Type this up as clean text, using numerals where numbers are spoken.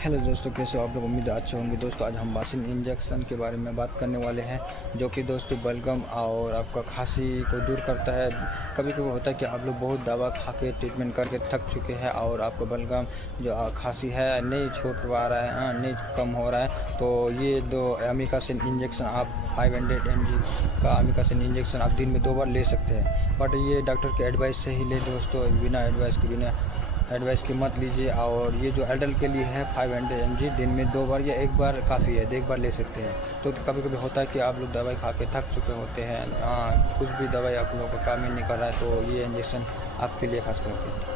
Hello दोस्तों, कैसे हो आप लोग। उम्मीद है अच्छे होंगे। दोस्तों आज हम बासिन इंजेक्शन के बारे में बात करने वाले हैं, जो कि दोस्तों बलगम और आपका खांसी को दूर करता है। कभी कभी होता है कि आप लोग बहुत दवा खा के ट्रीटमेंट करके थक चुके हैं और आपका बलगम जो खांसी है नहीं छूट पा रहा है, नहीं कम हो रहा है। तो ये दो अमीकासिन इंजेक्शन आप 500 mg का अमीकासिन इंजेक्शन आप दिन में 2 बार ले सकते हैं। बट ये डॉक्टर के एडवाइस से ही ले दोस्तों, बिना एडवाइस की मत लीजिए। और ये जो एडल्ट के लिए है 500 mg दिन में 2 बार या 1 बार काफ़ी है, 1 बार ले सकते हैं। तो कभी कभी होता है कि आप लोग दवाई खा के थक चुके होते हैं, कुछ भी दवाई आप लोगों को काम ही नहीं कर रहा है, तो ये इंजेक्शन आपके लिए खास करके